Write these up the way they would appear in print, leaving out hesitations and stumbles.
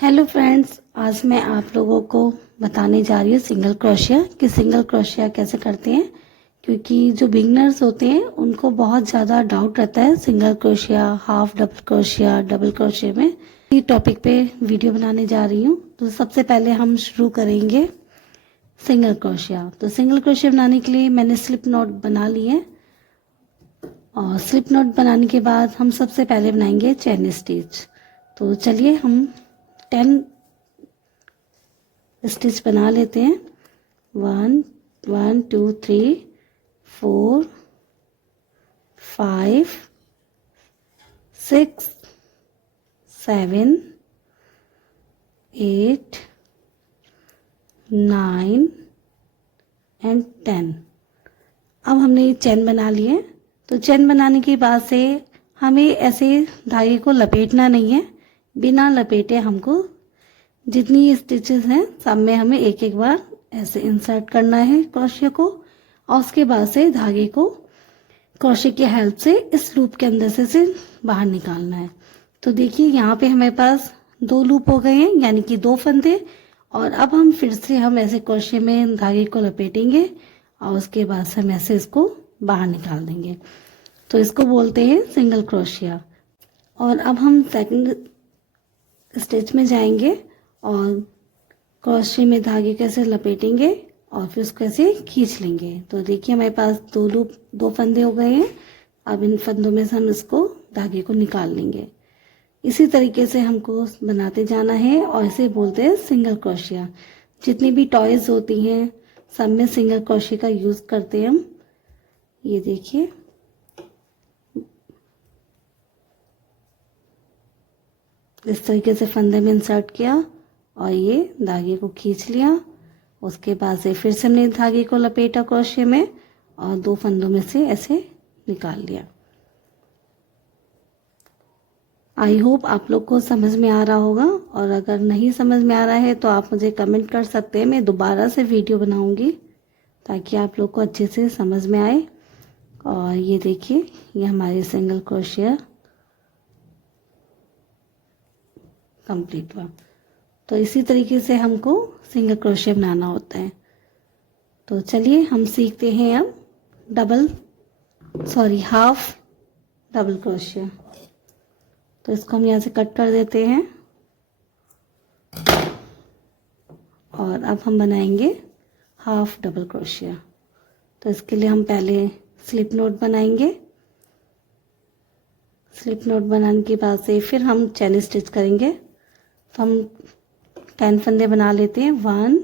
Hello friends, आज मैं आप लोगों को बताने जा रही हूँ सिंगल क्रोशिया कि सिंगल क्रोशिया कैसे करते हैं। क्योंकि जो बिगनर्स होते हैं उनको बहुत ज़्यादा डाउट रहता है single crochet, half double crochet, double crochet में। ये टॉपिक पे वीडियो बनाने जा रही हूँ। तो सबसे पहले हम शुरू करेंगे सिंगल क्रोशिया। तो सिंगल क्रोशिया बनाने के लिए मैंने स्लिप नॉट बना ली है और स्लिप नॉट बनाने के बाद हम सबसे पहले बनाएंगे चेन स्टिच। तो चलिए हम 10 स्टिच बना लेते हैं। 1 1 2 3 4 5 6 7 8 9 एंड 10। अब हमने ये चेन बना ली है। तो चेन बनाने के बाद से हमें ऐसे धागे को लपेटना नहीं है। बिना लपेटे हमको जितनी स्टिचेस हैं सब में हमें एक एक बार ऐसे इंसर्ट करना है क्रोशिया को, और उसके बाद से धागे को क्रोशिया की हेल्प से इस लूप के अंदर से बाहर निकालना है। तो देखिए यहाँ पे हमारे पास 2 लूप हो गए हैं, यानी कि 2 फंदे। और अब हम फिर से हम ऐसे क्रोशिया में धागे को लपेटेंगे और उसके बाद से हम ऐसे इसको बाहर निकाल देंगे। तो इसको बोलते हैं सिंगल क्रोशिया। और अब हम सेकंड स्टिच में जाएंगे और क्रोशिया में धागे कैसे लपेटेंगे और फिर उसको ऐसे खींच लेंगे। तो देखिए हमारे पास 2 फंदे हो गए हैं। अब इन फंदों में से हम इसको धागे को निकाल लेंगे। इसी तरीके से हमको बनाते जाना है और इसे बोलते हैं सिंगल क्रोशिया। जितनी भी टॉयज होती हैं सब में सिंगल क्रोशिया का यूज करते हैं हम। ये देखिए इस तरीके से फंदे में इंसर्ट किया और ये धागे को खींच लिया। उसके बाद से फिर से हमने धागे को लपेटा क्रोशिया में और 2 फंदों में से ऐसे निकाल लिया। आई होप आप लोग को समझ में आ रहा होगा, और अगर नहीं समझ में आ रहा है तो आप मुझे कमेंट कर सकते हैं। मैं दोबारा से वीडियो बनाऊंगी ताकि आप लोग को अच्छे से समझ में आए। और ये देखिए ये हमारी सिंगल क्रोशिया कंप्लीट हुआ। तो इसी तरीके से हमको सिंगल क्रोशिया बनाना होता है। तो चलिए हम सीखते हैं अब हाफ डबल क्रोशिया। तो इसको हम यहाँ से कट कर देते हैं और अब हम बनाएंगे हाफ डबल क्रोशिया। तो इसके लिए हम पहले स्लिप नॉट बनाएंगे। स्लिप नॉट बनाने के बाद से फिर हम चेन स्टिच करेंगे। तो हम 10 फंदे बना लेते हैं। 1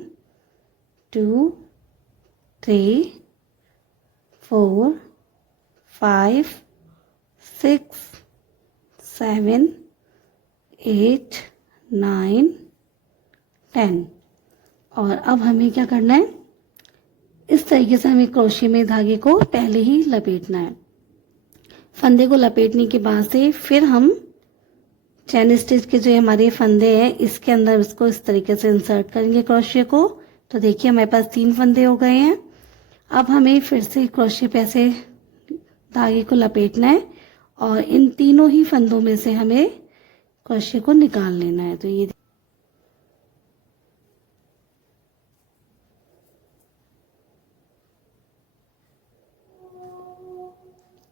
2 3 4 5 6 7 8 9 10। और अब हमें क्या करना है, इस तरीके से हमें क्रोशिया में धागे को पहले ही लपेटना है। फंदे को लपेटने के बाद से फिर हम चेन स्टिच के जो हमारे फंदे हैं इसके अंदर इसको इस तरीके से इंसर्ट करेंगे क्रोशिया को। तो देखिए हमारे पास 3 फंदे हो गए हैं। अब हमें फिर से क्रोशिया पे ऐसे धागे को लपेटना है और इन तीनों ही फंदों में से हमें क्रोशिया को निकाल लेना है। तो ये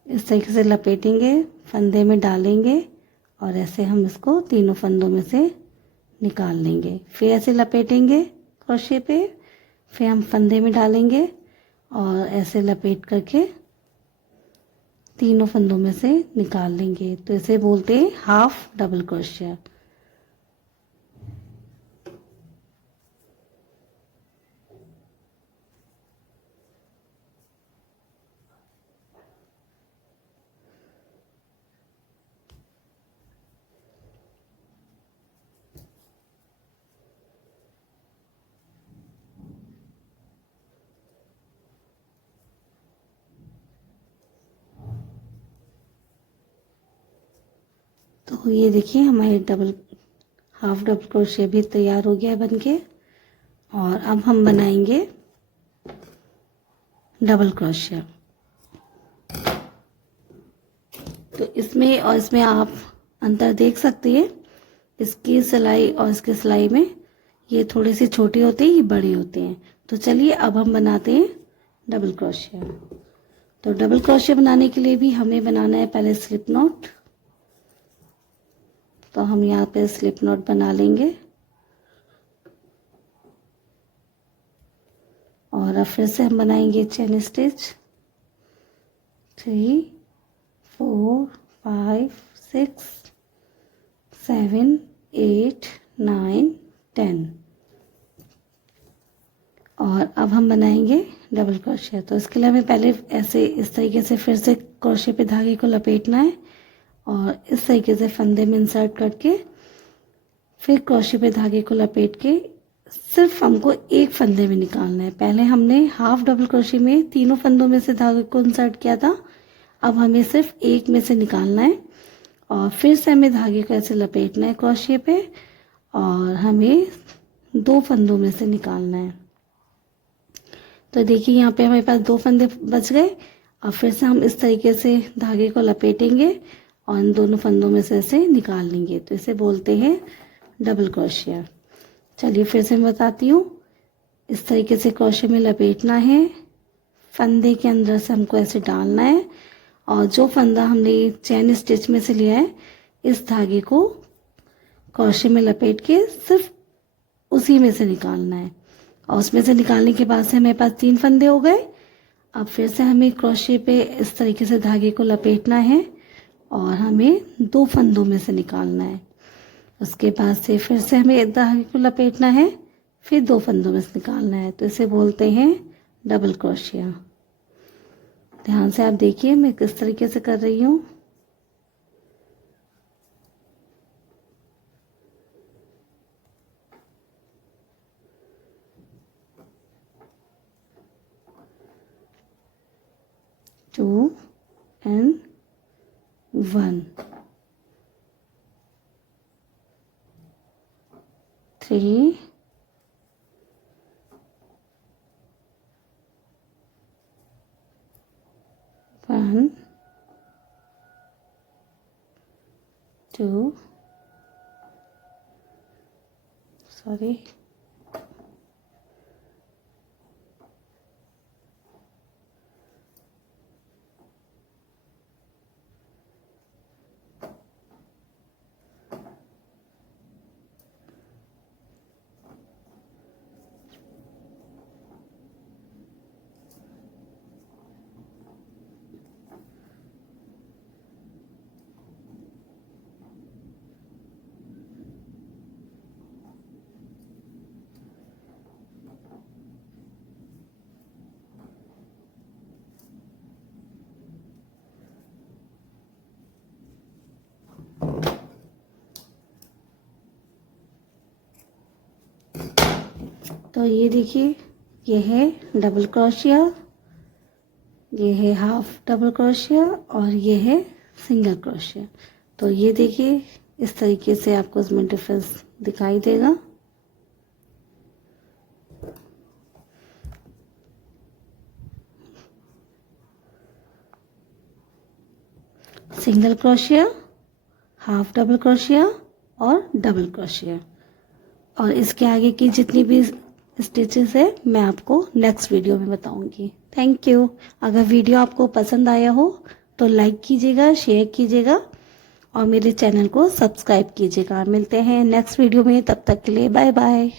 इस तरीके से लपेटेंगे, फंदे में डालेंगे और ऐसे हम इसको तीनों फंदों में से निकाल लेंगे। फिर ऐसे लपेटेंगे क्रोशिया पे, फिर हम फंदे में डालेंगे और ऐसे लपेट करके तीनों फंदों में से निकाल लेंगे। तो इसे बोलते हैं हाफ डबल क्रोशिया। तो ये देखिए हमारे हाफ डबल क्रोशिया भी तैयार हो गया है बनके। और अब हम बनाएंगे डबल क्रोशिया। तो इसमें और इसमें आप अंतर देख सकते हैं इसकी सिलाई और इसकी सिलाई में ये थोड़ी सी छोटी होती है, ये बड़ी होती हैं। तो चलिए अब हम बनाते हैं डबल क्रोशिया। तो डबल क्रोशिया बनाने के लिए भी हमें बनाना है पहले स्लिप नॉट। तो हम यहाँ पे स्लिप नॉट बना लेंगे और अब फिर से हम बनाएंगे चेन स्टिच 3 4 5 6 7 8 9 10 और अब हम बनाएंगे डबल क्रोशिया। तो इसके लिए हमें पहले ऐसे इस तरीके से फिर से क्रोशिया पे धागे को लपेटना है और इस तरीके से फंदे में इंसर्ट करके फिर क्रोशिया पे धागे को लपेट के सिर्फ हमको एक फंदे में निकालना है। पहले हमने हाफ डबल क्रोशिया में तीनों फंदों में से धागे को इंसर्ट किया था, अब हमें सिर्फ एक में से निकालना है और फिर से हमें धागे को ऐसे लपेटना है क्रोशिया पे और हमें 2 फंदों में से निकालना है। तो देखिए यहाँ पे हमारे पास 2 फंदे बच गए और फिर से हम इस तरीके से धागे को लपेटेंगे और इन दोनों फंदों में से ऐसे निकाल लेंगे। तो इसे बोलते हैं डबल क्रोशिया। चलिए फिर से मैं बताती हूँ। इस तरीके से क्रोशिया में लपेटना है, फंदे के अंदर से हमको ऐसे डालना है और जो फंदा हमने चेन स्टिच में से लिया है इस धागे को क्रोशिया में लपेट के सिर्फ उसी में से निकालना है और उसमें से निकालने के बाद से हमारे पास 3 फंदे हो गए। अब फिर से हमें क्रोशिया पे इस तरीके से धागे को लपेटना है और हमें 2 फंदों में से निकालना है। उसके बाद से फिर से हमें धागे को लपेटना है, फिर 2 फंदों में से निकालना है। तो इसे बोलते हैं डबल क्रोशिया। ध्यान से आप देखिए मैं किस तरीके से कर रही हूँ। टू एंड 1 3 1 2 sorry तो ये देखिए ये है डबल क्रोशिया, ये है हाफ डबल क्रोशिया और ये है सिंगल क्रोशिया। तो ये देखिए इस तरीके से आपको इसमें डिफरेंस दिखाई देगा। Single crochet, half double crochet और डबल क्रोशिया। और इसके आगे की जितनी भी स्टिचेस है मैं आपको नेक्स्ट वीडियो में बताऊंगी। Thank you. अगर वीडियो आपको पसंद आया हो तो लाइक कीजिएगा, शेयर कीजिएगा और मेरे चैनल को सब्सक्राइब कीजिएगा। मिलते हैं नेक्स्ट वीडियो में, तब तक के लिए बाय बाय।